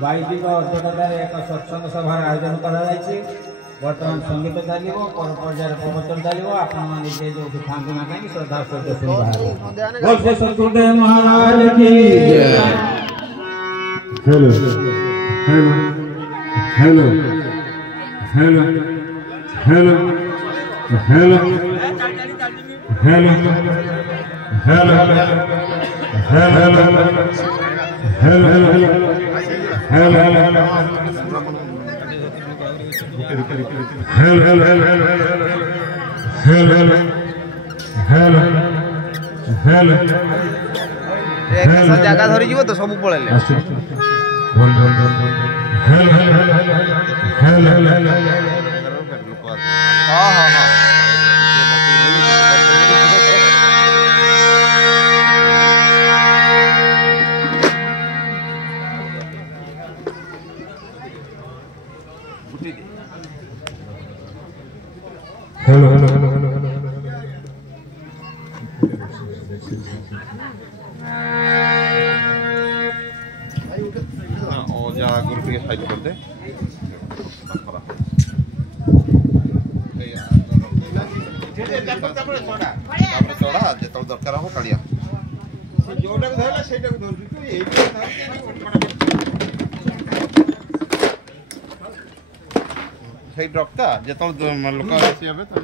YG अध्यक्षतार एक सत्संग सभार आयोजन करा बर्तमान संगीत चलो पर पर्यायर प्रवचन चलो आपजे जो था ना कहीं श्रद्धा सहित शुणवा सतगुरुदेव महाराज की hello hello hello hello hello hello hello जगह धरी जीव तो सब पड़े हाँ हाँ हाँ hello hello hello hello hello और जहाँ ग्रुप के साइड कर दे चढ़ा जो दरकार हम काढ़िया जोटा धरला सेटा को धरु तू एई ड्रपटा जो लोक आसी हबे तो